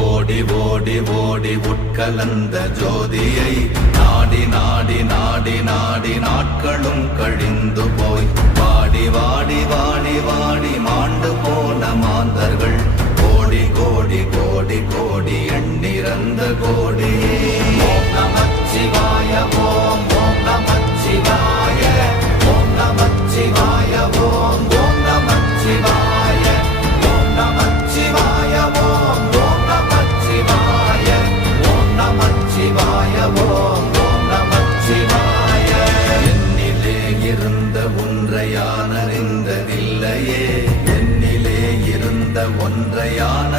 ஓடி ஓடி ஓடி உட்கலந்த ஜோதியை நாடி நாடி நாடி நாடி நாட்களும் கழிந்து போய் வாடி வாடி வாடி வாடி மாண்டு போன மாந்தர்கள் கோடி கோடி கோடி கோடி எண்ணிறந்த கோடி. ஓம் நமச்சிவாய ஓம் ஓம் நமச்சிவாய ஓம் நமச்சிவாய ஓம் ஓம் நமச்சிவாய ஓம் நமச்சிவாய ஓம் ஓம் நமச்சிவாய ஓம் நமச்சிவாய ஓம் ஓம் நமச்சிவாய. என்னிலே இருந்த ஒன்றை யான் அறிந்ததில்லையே, என்னிலே இருந்த ஒன்றை யான்